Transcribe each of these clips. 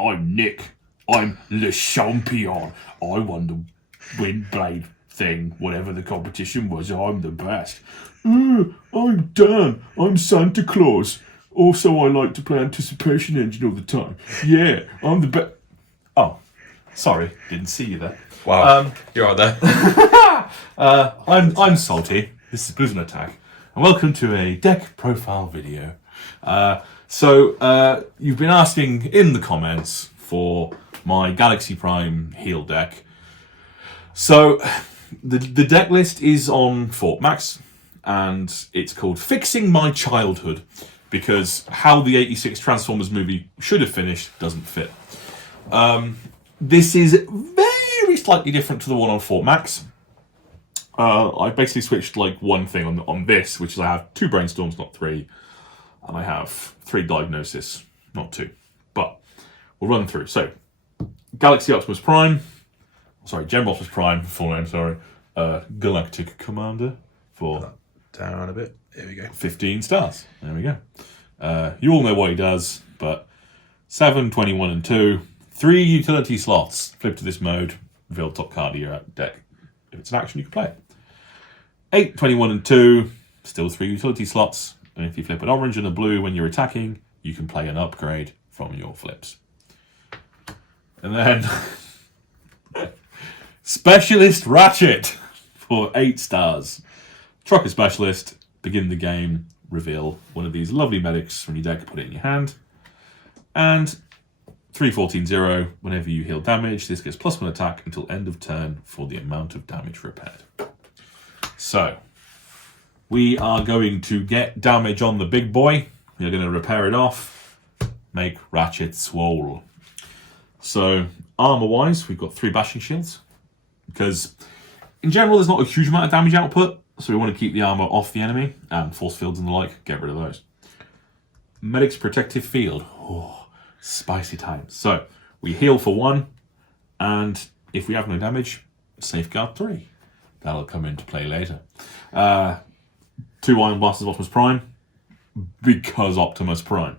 I'm Nick. I'm Le Champion. I won the Windblade thing, whatever the competition was. I'm the best. I'm Dan. I'm Santa Claus. Also, I like to play Anticipation Engine all the time. Yeah, I'm the best. Oh, sorry, didn't see you there. Wow, you're right there. I'm Salty. This is Blizzard Attack, and welcome to a deck profile video. So you've been asking in the comments for my Galaxy Prime heal deck. So the deck list is on Fort Max, and it's called Fixing My Childhood, because how the 86 Transformers movie should have finished doesn't fit. This is very slightly different to the one on Fort Max. I basically switched like one thing on this, which is I have 2 Brainstorms, not 3, and I have 3 Diagnosis, not 2. But we'll run through. So, Galaxy Optimus Prime, General Optimus Prime, full name, Galactic Commander for Down a bit. Here we go. 15 stars. There we go. You all know what he does, but 7, 21, and 2, 3 utility slots. Flip to this mode, reveal top card of your deck. If it's an action, you can play it. 8, 21, and 2, still 3 utility slots. And if you flip an orange and a blue when you're attacking, you can play an upgrade from your flips. And then Specialist Ratchet for 8 stars. Trucker Specialist, begin the game, reveal one of these lovely medics from your deck, put it in your hand. And 3-14-0, whenever you heal damage, this gets +1 attack until end of turn for the amount of damage repaired. So, we are going to get damage on the big boy. We're going to repair it off, make Ratchet swole. So, armor-wise, we've got 3 bashing shields, because in general there's not a huge amount of damage output, so we want to keep the armor off the enemy, and force fields and the like, get rid of those. Medic's protective field. Oh, spicy times. So, we heal for 1, and if we have no damage, safeguard 3. That'll come into play later. 2 Iron Blasters of Optimus Prime, because Optimus Prime.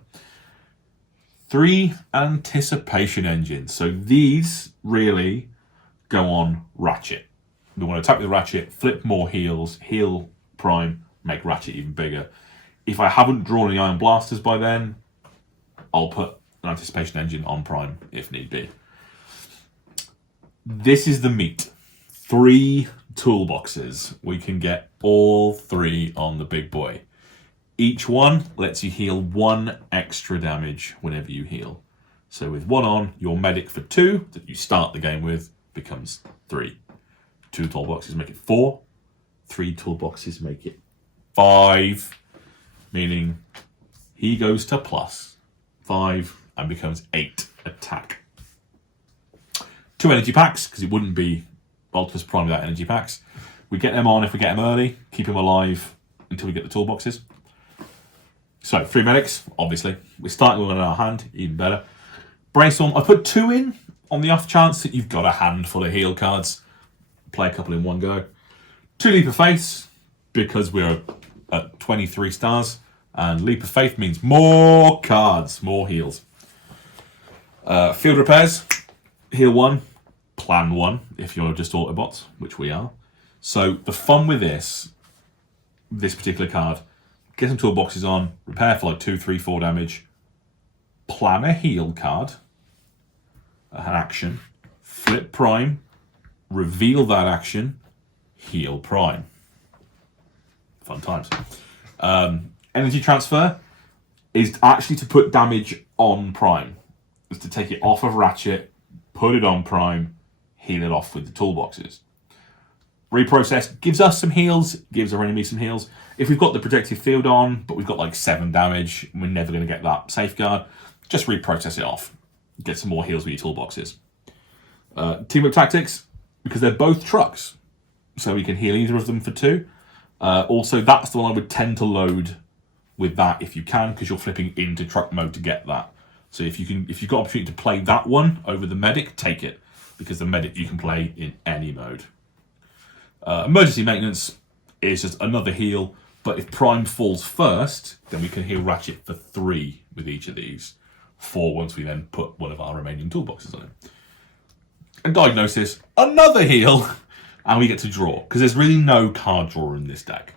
3 Anticipation Engines. So these really go on Ratchet. We want to attack with Ratchet, flip more heals, heal Prime, make Ratchet even bigger. If I haven't drawn any Iron Blasters by then, I'll put an Anticipation Engine on Prime if need be. This is the meat. 3 toolboxes. We can get all 3 on the big boy. Each one lets you heal 1 extra damage whenever you heal. So with 1 on, your medic for 2 that you start the game with becomes 3. 2 toolboxes make it 4. 3 toolboxes make it 5. Meaning he goes to +5 and becomes 8 attack. 2 energy packs, because it wouldn't be Optimus Prime without energy packs. We get them on if we get them early, keep him alive until we get the toolboxes. So, 3 medics, obviously. We're starting with one in our hand, even better. Brainstorm, I put 2 in on the off chance that you've got a hand full of heal cards. Play a couple in one go. 2 Leap of Faith, because we're at 23 stars. And Leap of Faith means more cards, more heals. Field repairs, heal 1. Plan 1 if you're just Autobots, which we are. So the fun with this particular card, get some toolboxes on, repair for like 2, 3, 4 damage, plan a heal card, an action, flip Prime, reveal that action, heal Prime. Fun times. Energy transfer is actually to put damage on Prime. It's to take it off of Ratchet, put it on Prime, heal it off with the toolboxes. Reprocess gives us some heals, gives our enemy some heals. If we've got the protective field on, but we've got like 7 damage, we're never going to get that safeguard, just reprocess it off. Get some more heals with your toolboxes. Teamwork tactics, because they're both trucks, so we can heal either of them for 2. Also, that's the one I would tend to load with that if you can, because you're flipping into truck mode to get that. So if you've got opportunity to play that one over the medic, take it, because the medic you can play in any mode. Emergency maintenance is just another heal, but if Prime falls first, then we can heal Ratchet for 3 with each of these. 4 once we then put one of our remaining toolboxes on him. A diagnosis, another heal, and we get to draw. Because there's really no card draw in this deck.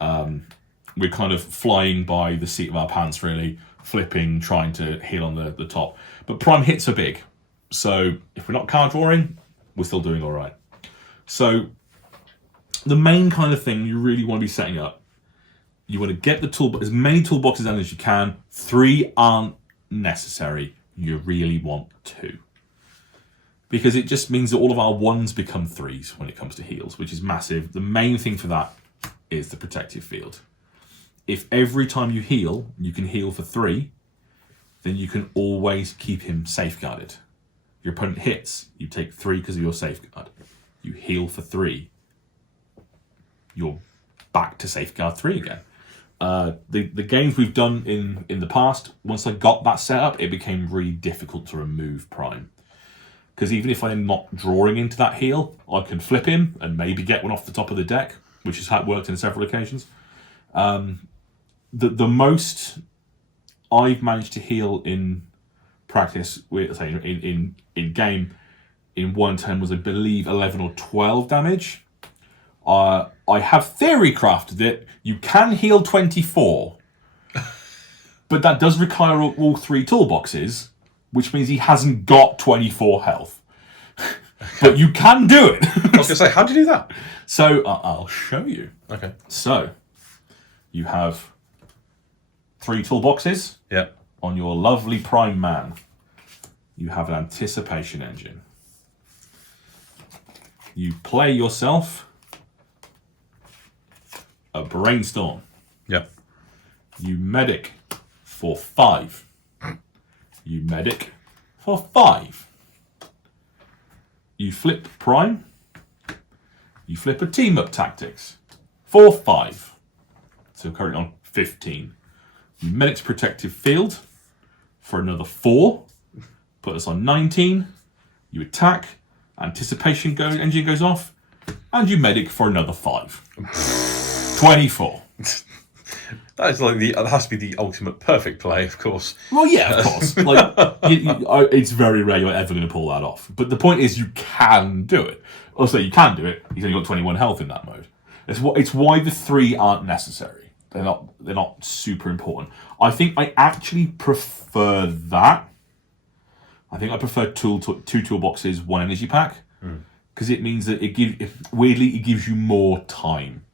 We're kind of flying by the seat of our pants, really, flipping, trying to heal on the top. But prime hits are big. So if we're not card drawing, we're still doing all right. So the main kind of thing you really want to be setting up, you want to get the as many toolboxes in as you can. 3 aren't necessary. You really want 2. Because it just means that all of our 1s become 3s when it comes to heals, which is massive. The main thing for that is the protective field. If every time you heal, you can heal for 3, then you can always keep him safeguarded. Your opponent hits, you take 3 because of your safeguard. You heal for 3, you're back to safeguard 3 again. The games we've done in the past, once I got that set up, it became really difficult to remove prime. Because even if I'm not drawing into that heal, I can flip him and maybe get one off the top of the deck, which is how it worked on several occasions. The most I've managed to heal in practice, in game, in one turn was, I believe, 11 or 12 damage. I have theory crafted it. You can heal 24, but that does require all 3 toolboxes, which means he hasn't got 24 health. But you can do it. I was going to say, how do you do that? So I'll show you. Okay. So you have 3 toolboxes. Yeah. On your lovely prime man. You have an anticipation engine. You play yourself a brainstorm. Yeah. You medic for 5. You medic for 5. You flip prime. You flip a team up tactics for 5. So currently on 15. You medic's protective field for another 4. Put us on 19. You attack. Anticipation engine goes off. And you medic for another 5. 24. That is like that has to be the ultimate perfect play, of course. Well, yeah, of course. Like, it's very rare you're ever going to pull that off. But the point is, you can do it. Also, you can do it. He's only got 21 health in that mode. It's why the 3 aren't necessary. They're not super important. I think I actually prefer that. I think I prefer 2 toolboxes, 1 energy pack, because it means that it gives you more time.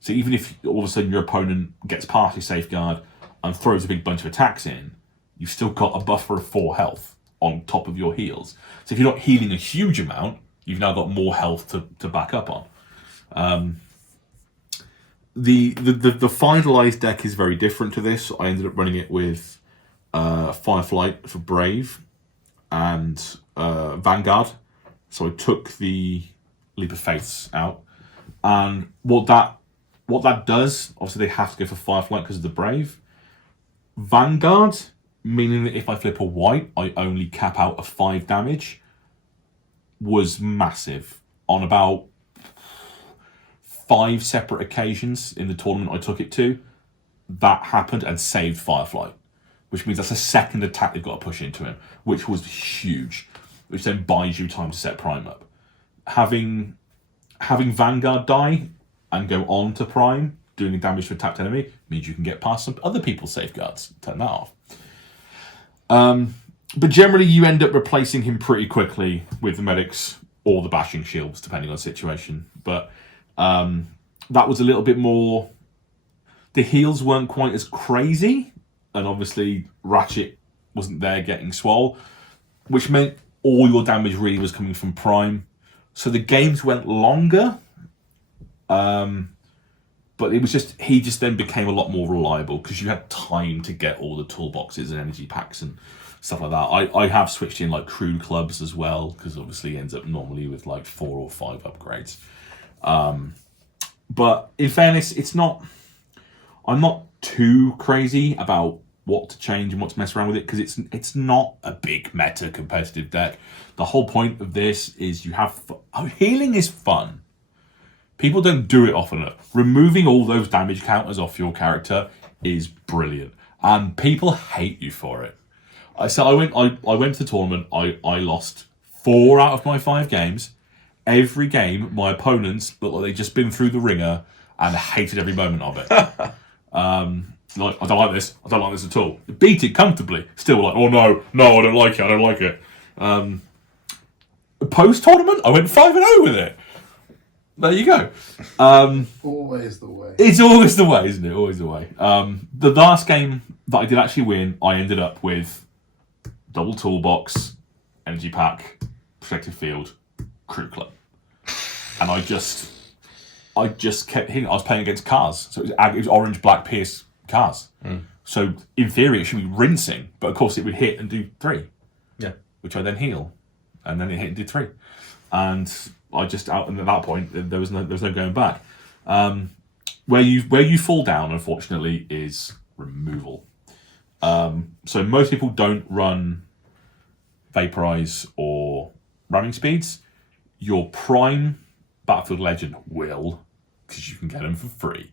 So even if all of a sudden your opponent gets past your safeguard and throws a big bunch of attacks in, you've still got a buffer of 4 health on top of your heals. So if you're not healing a huge amount, you've now got more health to back up on. The finalized deck is very different to this. I ended up running it with Fireflight for Brave and Vanguard. So I took the Leap of Faiths out. And what that does, obviously they have to go for Fireflight because of the Brave. Vanguard, meaning that if I flip a white, I only cap out a 5 damage, was massive. On about 5 separate occasions in the tournament I took it to, that happened and saved Fireflight, which means that's a second attack they've got to push into him, which was huge, which then buys you time to set Prime up. Having Vanguard die and go on to Prime, doing the damage to a tapped enemy, means you can get past some other people's safeguards. Turn that off. But generally, you end up replacing him pretty quickly with the medics or the bashing shields, depending on the situation. But that was a little bit more... The heals weren't quite as crazy, and obviously Ratchet wasn't there getting swole, which meant all your damage really was coming from Prime. So the games went longer, but it was just he just then became a lot more reliable because you had time to get all the toolboxes and energy packs and stuff like that. I have switched in like crew clubs as well because obviously it ends up normally with like 4 or 5 upgrades. But in fairness, I'm not too crazy about what to change and what to mess around with it because it's not a big meta competitive deck. The whole point of this is healing is fun. People don't do it often enough. Removing all those damage counters off your character is brilliant. And people hate you for it. I went to the tournament. I lost 4 out of my 5 games. Every game, my opponents looked like they'd just been through the ringer and hated every moment of it. Like, I don't like this. I don't like this at all. Beat it comfortably. Still like, oh no, I don't like it. I don't like it. Post tournament, I went 5-0 with it. There you go. Always the way. It's always the way, isn't it? Always the way. The last game that I did actually win, I ended up with double toolbox, energy pack, protective field, crew club, and I just kept hitting. I was playing against cars, so it was orange, black, pierce cars. So in theory, it should be rinsing, but of course it would hit and do 3. Yeah. Which I then heal, and then it hit and did 3, and I just out. And at that point, there was no going back. Where you fall down, unfortunately, is removal. So most people don't run vaporize or ramming speeds. Your prime Battlefield Legend will, because you can get them for free.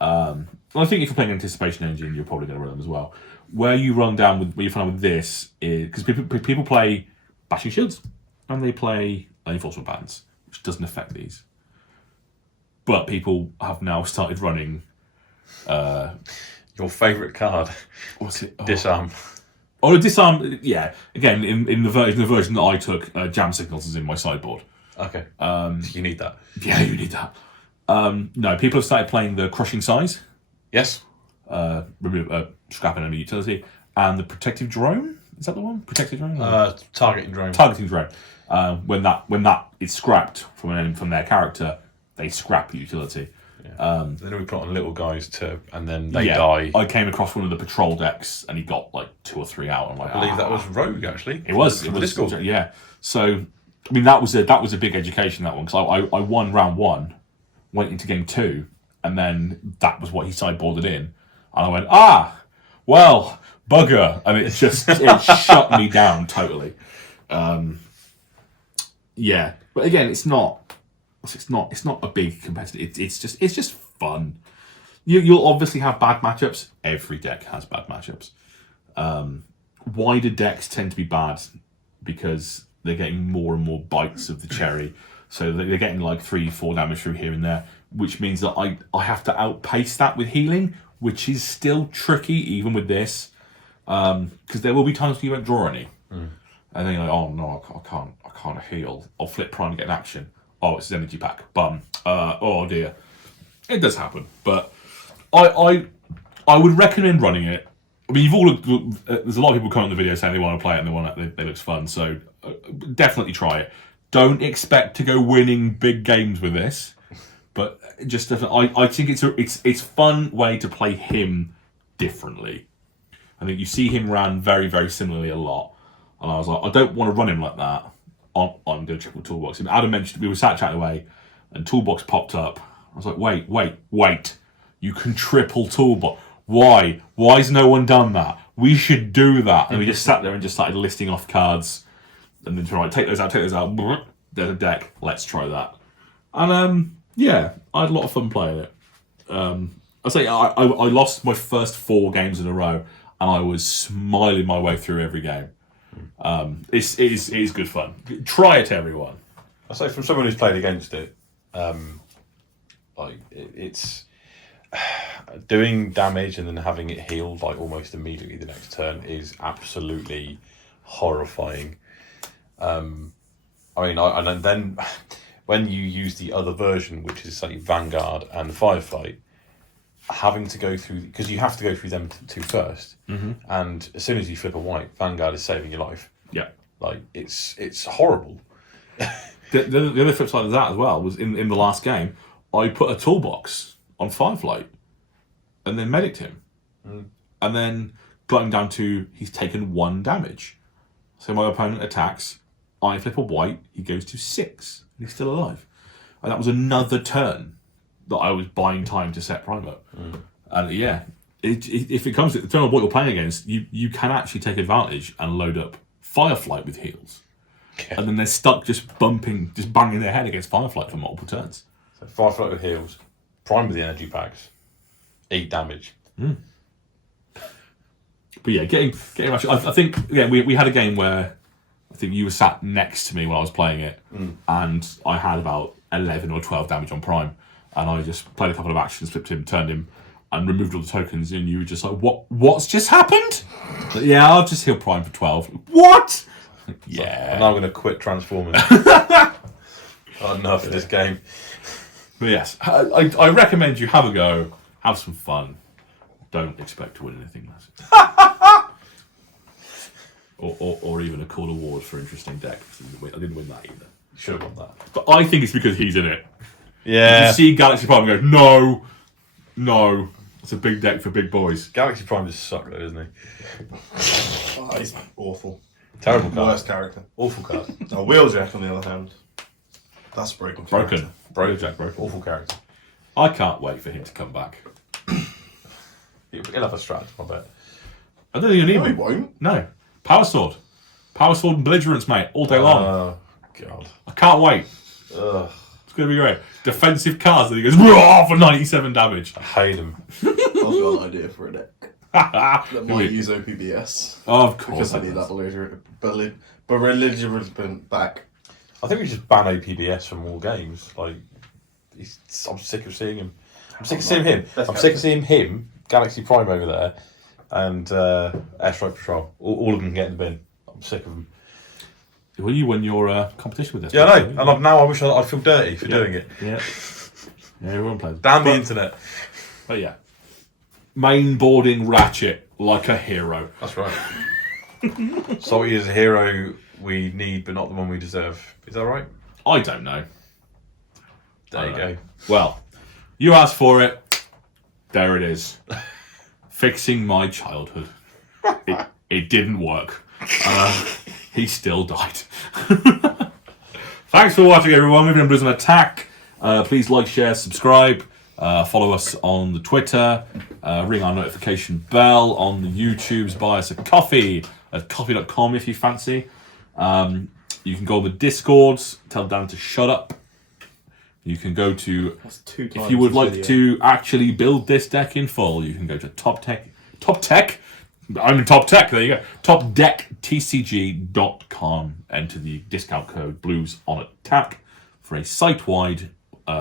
And I think if you're playing Anticipation Engine, you're probably going to run them as well. Where you run down with, where you find with this is because people play bashing shields and they play enforcement bands, which doesn't affect these. But people have now started running. Your favourite card. What's it? Disarm. Oh, the disarm. Yeah. Again, in the version that I took, jam signals is in my sideboard. Okay. You need that. Yeah, you need that. No, people have started playing the crushing size. Yes. Scrap enemy utility, and the protective drone. Is that the one? Protective drone. Targeting drone. Targeting drone. When that is scrapped from their character, they scrap the utility. Yeah. Then we put on little guys and then they die. I came across one of the patrol decks, and he got like 2 or 3 out. I'm like, I believe that was Rogue actually. It was. Yeah. So, I mean, that was a big education, that one, because I won round 1, went into game 2, and then that was what he sideboarded in, and I went, well, bugger, and it shut me down totally. Yeah, but again, it's not a big competitive. It's just fun. You'll obviously have bad matchups. Every deck has bad matchups. Wider decks tend to be bad because they're getting more and more bites of the cherry. So they're getting like 3-4 damage through here and there, which means that I have to outpace that with healing, which is still tricky even with this, because there will be times when you won't draw any, and then you're like, oh no, I can't heal. I'll flip prime to get an action. Oh, it's his energy pack. Bum. Oh dear. It does happen, but I would recommend running it. I mean, there's a lot of people come on the video saying they want to play it and it looks fun. So definitely try it. Don't expect to go winning big games with this, but just I think it's fun way to play him differently. I think you see him ran very, very similarly a lot, and I was like, I don't want to run him like that on the triple toolbox. And Adam mentioned we were sat chatting away, and toolbox popped up. I was like, wait, you can triple toolbox. Why? Why's no one done that? We should do that. And we just sat there and just started listing off cards, and then try take those out. There's a deck. Let's try that. And yeah, I had a lot of fun playing it. I say I lost my first 4 games in a row, and I was smiling my way through every game. It is good fun. Try it, everyone. I say from someone who's played against it, it's doing damage and then having it healed like almost immediately the next turn is absolutely horrifying. And then when you use the other version, which is like Vanguard and Firefight, having to go through, because you have to go through them two first, and as soon as you flip a white, Vanguard is saving your life. Yeah, like it's horrible. The other flip side of that as well was in the last game, I put a toolbox on Fireflight, and then medicked him, and then got him down to he's taken 1 damage. So my opponent attacks, I flip a white, he goes to 6, and he's still alive. And that was another turn that I was buying time to set Prime up. And yeah, if it comes to the turn of what you're playing against, you can actually take advantage and load up Fireflight with heals. Okay. And then they're stuck just banging their head against Fireflight for multiple turns. So Fireflight with heals, Prime with the energy packs, 8 damage. But yeah, getting much. I think we had a game where I think you were sat next to me when I was playing it, and I had about 11 or 12 damage on Prime, and I just played a couple of actions, flipped him, turned him, and removed all the tokens, and you were just like, what's just happened? Like, yeah, I'll just heal Prime for 12. What? Yeah. I'm now going to quit Transformers. Enough of this game. But yes, I recommend you have a go, have some fun. Don't expect to win anything massive. or even a cool award for interesting deck. I didn't win that either. Should have won that. But I think it's because he's in it. Yeah. You see Galaxy Prime and go, no, it's a big deck for big boys. Galaxy Prime just suck though, doesn't he? Oh, he's awful. Terrible card. Worst character. Awful card. Wheeljack, on the other hand. That's broken. Broken. Broken. Awful character. I can't wait for him to come back. He'll have a strat, I bet. I don't think you need No, he him. won't. No. Power Sword. Power Sword and Belligerence, mate, all day long. Oh, God. I can't wait. Ugh. It's going to be great. Defensive cards, and he goes, raw for 97 damage. I hate him. I've got an idea for a deck that might use OPBS. Of course. Because I need that belligerent back. I think we should ban OPBS from all games. Like, I'm sick of seeing him. I'm sick of seeing him. I'm sick of seeing him, Galaxy Prime over there, and Airstrike Patrol. All of them get in the bin. I'm sick of them. Well, you won your competition with this. Yeah, I know. And now I wish I'd feel dirty for doing it. Yeah. Yeah, everyone plays. Damn the internet. But yeah. Mainboarding Ratchet like a hero. That's right. Salty is a hero we need, but not the one we deserve. Is that right? I don't know. There you go. Well, you asked for it. There it is. Fixing my childhood. It didn't work. He still died. Thanks for watching, everyone. We've been Blues on Attack. Please like, share, subscribe. Follow us on the Twitter. Ring our notification bell on the YouTubes. Buy us a coffee at coffee.com if you fancy. You can go on the Discords. Tell Dan to shut up. You can go to, That's 2 times if you would this like video. to actually build this deck in full, you can go to Top Tech. I'm in Top Tech, there you go. TopDeckTCG.com. Enter the discount code Blues on Attack for a site-wide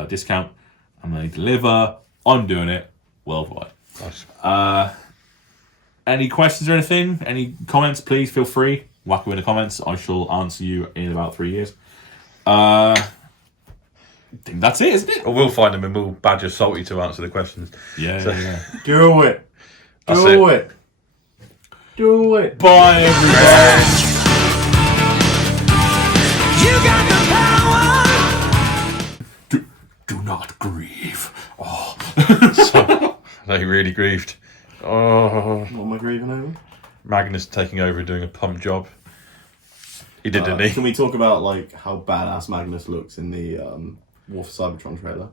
discount. And they deliver. I'm doing it worldwide. Nice. Any questions or anything? Any comments, please feel free. Whack them in the comments. I shall answer you in about 3 years. I think that's it, isn't it? Or we'll find them and we'll badger Salty to answer the questions. Yeah, yeah. Do it. That's Do it. Do it. Bye, everybody. You got the power. Do not grieve. Oh. No, he really grieved. Oh, What am I grieving over? Magnus taking over and doing a pump job. He did, didn't he? Can we talk about like how badass Magnus looks in the War for Cybertron trailer?